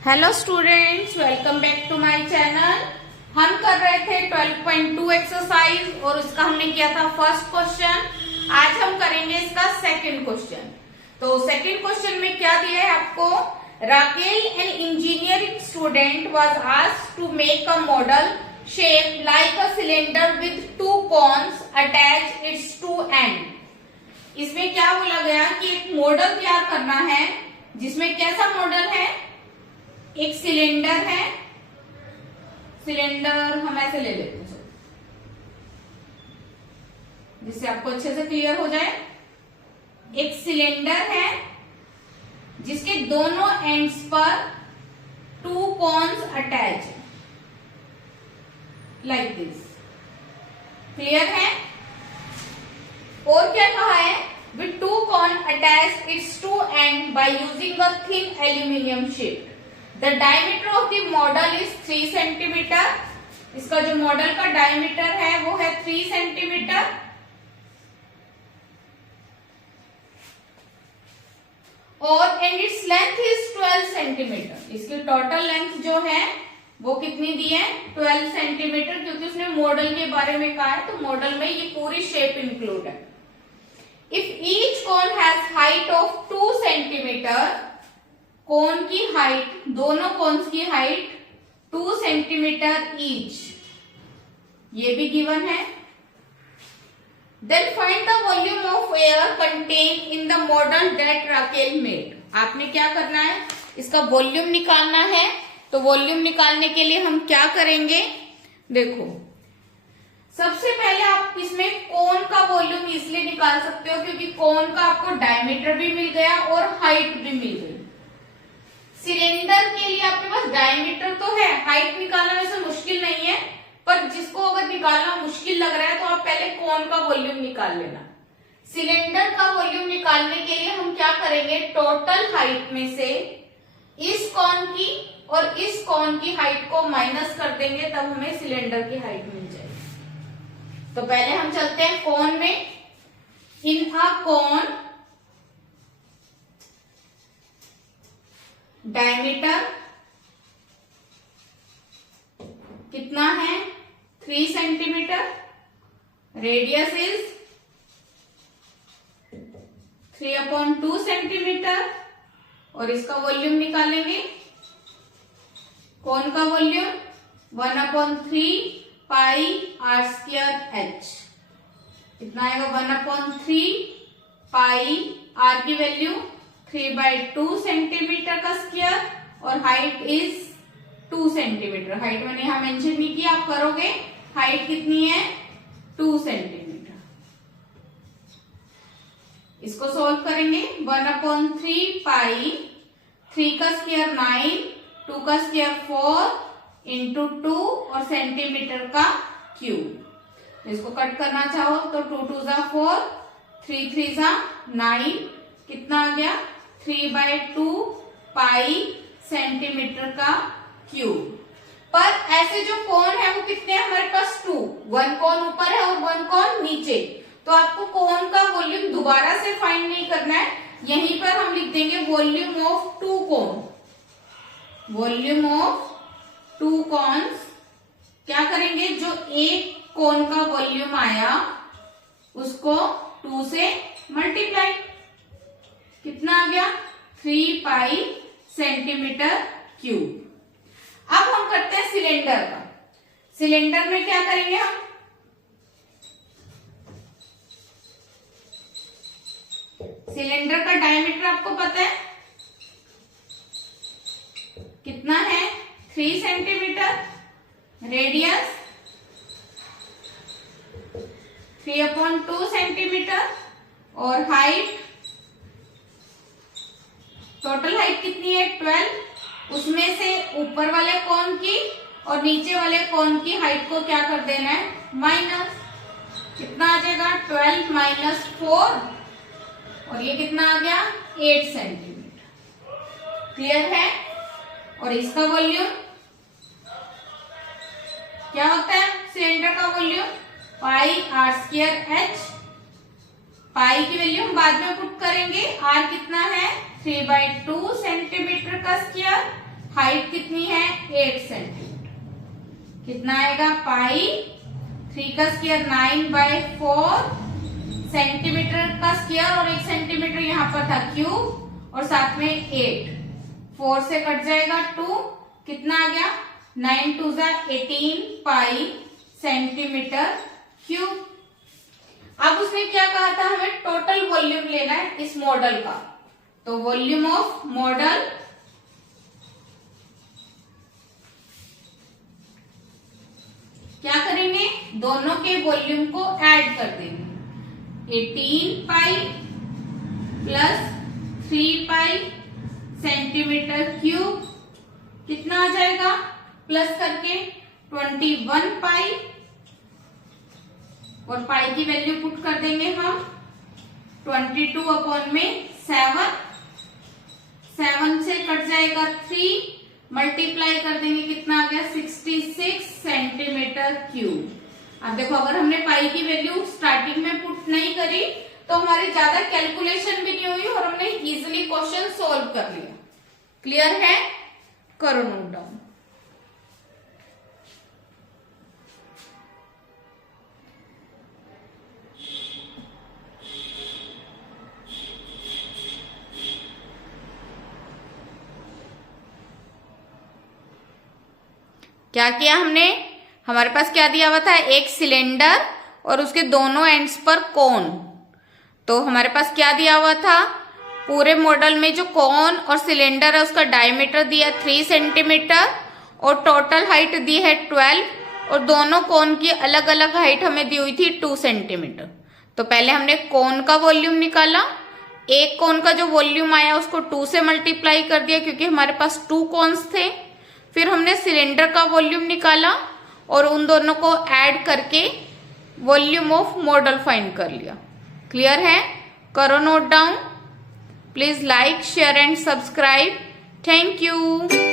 Hello students, welcome back to my channel. हम कर रहे थे 12.2 एक्सरसाइज और उसका हमने किया था फर्स्ट क्वेश्चन। आज हम करेंगे इसका सेकंड क्वेश्चन। तो सेकंड क्वेश्चन में क्या दिया है आपको? Rachel, an engineering student, was asked to make a model shape like a cylinder with two cones attach its two end. इसमें क्या बोला गया कि एक मॉडल तैयार करना है जिसमें कैसा मॉडल है? एक सिलेंडर है, सिलेंडर हम ऐसे ले लेते हैं जिससे आपको अच्छे से क्लियर हो जाए। एक सिलेंडर है जिसके दोनों एंड्स पर टू कॉन्स अटैच है, लाइक दिस। क्लियर है? और क्या कहा है? With two con attach its two end by using a thin aluminium sheet. The diameter of the model is 3 centimetre. इसका जो मॉडल का डायमीटर है वो है 3 सेंटीमीटर। और and its length is 12 centimetre. इसकी टोटल लेंथ जो है वो कितनी दी है? 12 सेंटीमीटर, क्योंकि उसने मॉडल के बारे में कहा है तो मॉडल में ये पूरी शेप इंक्लूड है। If each cone has height of 2 centimeter, cone की हाइट, दोनों कोन्स की हाइट 2 सेंटीमीटर ईच, ये भी गिवन है। Then find the volume of air contain in the model that Rachel made. आपने क्या करना है? इसका वॉल्यूम निकालना है। तो वॉल्यूम निकालने के लिए हम क्या करेंगे? देखो, सबसे पहले आप इसमें कोन का वॉल्यूम इसलिए निकाल सकते हो क्योंकि कोन का आपको डायमीटर भी मिल गया और हाइट भी मिल गई। सिलेंडर के लिए आपके पास डायमीटर तो है, हाइट निकालना वैसे मुश्किल नहीं है, पर जिसको अगर निकालना मुश्किल लग रहा है तो आप पहले कोन का वॉल्यूम निकाल लेना। सिलेंडर का वॉल्यूम निकालने के लिए हम क्या करेंगे? टोटल हाइट में से इस कोन की और इस कोन की हाइट को माइनस कर देंगे, तब हमें सिलेंडर की हाइट मिल जाएगी। तो पहले हम चलते हैं कोन में। इन अ कोन डायमीटर कितना है? 3 सेंटीमीटर। Radius is 3/2 centimetre. और इसका वॉल्यूम निकालेंगे। कौन का वॉल्यूम? 1/3 पाई r²h। कितना आएगा? 1/3 पाई, r की वैल्यू 3/2 सेंटीमीटर का स्क्वायर और हाइट इज 2 सेंटीमीटर। हाइट मैंने यहां मेंशन नहीं किया, आप करोगे। हाइट कितनी है? 2 सेंटीमीटर। इसको सोल्व करेंगे। 1/3 पाई, 3 का स्क्वायर 9, 2 का स्क्वायर 4 इंटू 2 और सेंटीमीटर का क्यूब। इसको कट करना चाहो तो 2 2 जा 4, 3 3 जा 9, कितना आ गया? 3/2 पाई सेंटीमीटर का क्यूब। पर ऐसे जो कोन है वो कितने हैं हमारे पास? 2। 1 कोन ऊपर है और 1 कोन नीचे। तो आपको कोन का वॉल्यूम दोबारा से फाइंड नहीं करना है, यहीं पर हम लिख देंगे volume of 2 cone. Volume of 2 cons. क्या करेंगे? जो एक कोन का वॉल्यूम आया उसको 2 से मल्टीप्लाई। कितना आ गया? 3 पाई सेंटीमीटर क्यूब। अब हम करते हैं सिलेंडर का। सिलेंडर में क्या करेंगे हम? सिलेंडर का डायमीटर आपको पता है कितना है? 3 सेंटीमीटर। रेडियस 3/2 सेंटीमीटर और हाइट, टोटल हाइट कितनी है? 12। उसमें से ऊपर वाले कोन की और नीचे वाले कोन की हाइट को क्या कर देना है? माइनस। कितना आ जाएगा? 12 माइनस 4 और ये कितना आ गया? 8 सेंटीमीटर। क्लियर है? और इसका वॉल्यूम क्या होता है? सिलेंडर का वॉल्यूम पाई r²h। पाई की वैल्यू हम बाद में पुट करेंगे। r कितना है? 3/2 सेंटीमीटर का स्क्वायर हाइट कितनी है 8 सेंटीमीटर, कितना आएगा पाई 3 का स्क्वायर 9/4 सेंटीमीटर का स्क्वायर और 1 सेंटीमीटर यहाँ पर था क्यूब और साथ में 8, 4 से कट जाएगा 2, कितना आ गया 9 2 18 पाई सेंटीमीटर क्यूब। अब उसने क्या कहा था, हमें टोटल वॉल्यूम लेना है इस मॉडल का, तो वॉल्यूम ऑफ मॉडल क्या करेंगे, दोनों के वॉल्यूम को ऐड कर देंगे, 18 पाई प्लस 3 पाई सेंटीमीटर क्यूब, कितना आ जाएगा प्लस करके 21 पाई और पाई की वैल्यू पुट कर देंगे हम 22 अपॉन में 7 से कट जाएगा 3, मल्टीप्लाई कर देंगे कितना आ गया 66 सेंटीमीटर क्यूब। अब देखो अगर हमने पाई की वैल्यू स्टार्टिंग में पुट नहीं करी तो हमारी ज्यादा कैलकुलेशन भी नहीं हुई और हमने इजीली क्वेश्चन सॉल्व कर लिया। क्लियर है, करो नोट डाउन। क्या किया हमने, हमारे पास क्या दिया हुआ था, एक सिलेंडर और उसके दोनों एंड्स पर कोन। तो हमारे पास क्या दिया हुआ था, पूरे मॉडल में जो कोन और सिलेंडर है उसका डायमीटर दिया 3 सेंटीमीटर और टोटल हाइट दी है 12 और दोनों कोन की अलग अलग हाइट हमें दी हुई थी 2 सेंटीमीटर। तो पहले हमने कोन का वॉल्यूम निकाला, एक कोन का जो वॉल्यूम आया उसको 2 से मल्टीप्लाई कर दिया क्योंकि हमारे पास 2 कोन्स थे। फिर हमने सिलेंडर का वॉल्यूम निकाला और उन दोनों को ऐड करके वॉल्यूम ऑफ मॉडल फाइंड कर लिया। क्लियर है, करो note down. Please like share and subscribe. Thank you.